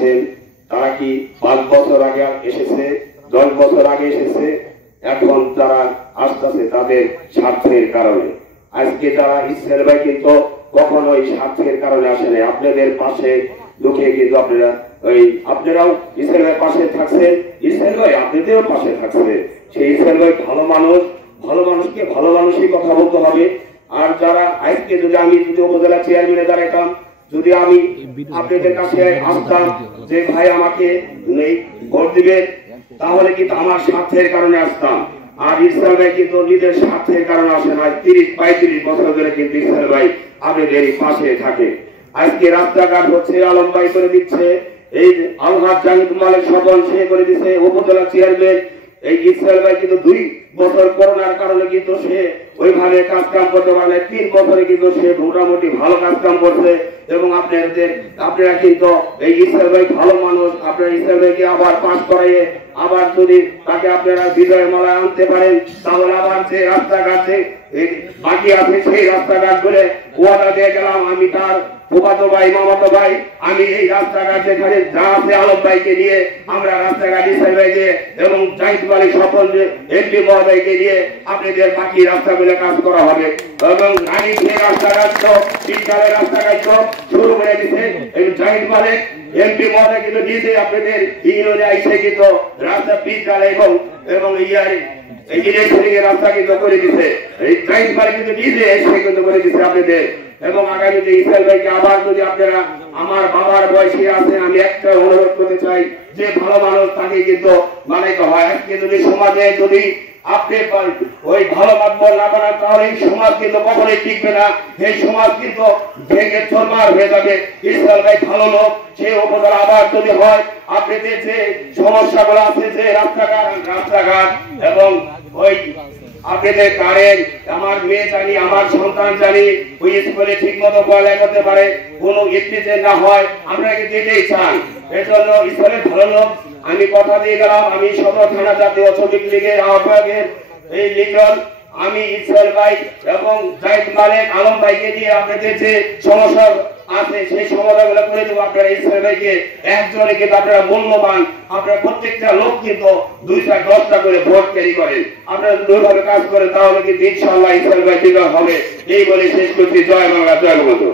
দিচ্ছেন তারা কি 5 বছর আগে এসেছে, 10 বছর আগে এসেছে, এখন তারা আসতেছে তাদের স্বার্থের কারণে। আজকে তারা ইসরায়েল ভাই কিন্তু কখনোই স্বার্থের কারণে আসে নাই, আপনাদের পাশে দুঃখে কিন্তু আপনারাও ইসরায়েল ভাইয়ের পাশে থাকছেন, ইসরায়েল ভাই আপনাদেরও পাশে থাকছে। সেই ইসরায়েল ভাই ভালো মানুষ, ভালো মানুষকে ভালো মানুষই কথা বলতে হবে। আর যারা আজকে যদি আমি উপজেলা চেয়ারম্যানে দাঁড়াইতাম, যদি আমি আপনাদের কাছে আসতাম যে ভাই আমাকে ভোট দিবে, তাহলে কিন্তু আমার স্বার্থের কারণে আসতাম। আর ইসরায়েল ভাই কিন্তু নিজের স্বার্থের কারণে আসে না, 30-35 বছর ধরে কিন্তু ইসরায়েল ভাই আপনাদের পাশে থাকে। আজকে রাস্তাঘাট হচ্ছে আলম ভাই করে দিচ্ছে, এই আলহাজ জাহিদ মালিক স্বপন সে করে দিচ্ছে, উপজেলা চেয়ারম্যান এই ইসরায়েল ভাই কিন্তু 2 বছর করোনার কারণে কিন্তু সে ওইভাবে কাজ কাম করতে পারে, 3 বছরে কিন্তু সে মোটামুটি ভালো কাজ কাম করছে। এবং আপনারা কিন্তু এই ইসরায়েল ভাই ভালো মানুষ, আপনারা ইসরায়েল ভাইকে আবার পাস করাইয়ে আবার যদি তাকে আপনারা বিজয়ের মালা আনতে পারেন, তাহলে আবার যে রাস্তাঘাটে বাকি আছে সেই রাস্তাঘাট বলে ওয়াদা দিয়ে গেলাম আমি তার ফুফাতো ভাই মামাতো ভাই, আমি এই রাস্তাঘাট যেখানে যা আছে আলম ভাইকে নিয়ে আমরা রাস্তাঘাট ইসরায়েল ভাইকে এবং জাহিদ মালিক স্বপন এমপি মহোদয়কে নিয়ে আপনাদের বাকি রাস্তাগুলো কাজ করা হবে। এবং নারী রাস্তাঘাট বিদ্যালয়ের রাস্তাঘাট শুরু করে দিচ্ছে এই জাহিদ মালিক এমপি মহোদয় কিন্তু নিজে আপনাদের ইউনিয়নে আইসে কিন্তু রাস্তা বিদ্যালয় এবং রাস্তা কিন্তু করে দিচ্ছে, এই জাহিদ মালিক কিন্তু নিজে এসে কিন্তু করে দিচ্ছে আপনাদের। এবং আগামীতে ইসরায়েল ভাইকে আবার যদি আপনারা আমার বাবার বয়সী আছেন, আমি একটা অনুরোধ করতে চাই যে ভালো মানুষ তাকে কিন্তু বানাইতে হয়। আজকে যদি সমাজে যদি আপনি ওই ভালো মাধ্যম না বানান, তাহলে এই সমাজ কিন্তু কখনোই টিকবে না, এই সমাজ কিন্তু ভেঙে চুরমার হয়ে যাবে। ইসরায়েল ভাই ভালো লোক, সে উপজেলা আবার যদি হয় আপনাদের যে সমস্যাগুলো আছে, যে রাস্তাঘাট এবং ওই আপনাদের কারেন্ট, আমার মেয়ে জানি আমার সন্তান জানি ওই স্কুলে ঠিক মতো পড়ালেখা করতে পারে, কোনো ইফতিজে না হয়, আমরা কিন্তু এটাই চাই। এর জন্য ইসরায়েলের ভালো লোক আমি কথা দিয়ে গেলাম, আমি সদর থানা জাতীয় শ্রমিক লীগের আহ্বায়কের এই লিটন, আমি ইসরায়েল ভাই এবং জাহিদ মালিক আলম ভাইকে দিয়ে আপনাদের যে সমস্যা আছে সেই সমাধানগুলো করে দেবো। আপনারা ইসরায়েল ভাইকে একজনে কিন্তু আপনারা মূল্যবান, আপনারা প্রত্যেকটা লোক কিন্তু 2টা-10টা করে ভোট ক্যারি করেন, আপনারা দুইভাবে কাজ করেন, তাহলে কিন্তু ইনশাআল্লাহ ইসরায়েল ভাই বিজয় হবে। এই বলে শেষ করছি। জয় বাংলা, জয় বঙ্গবন্ধু।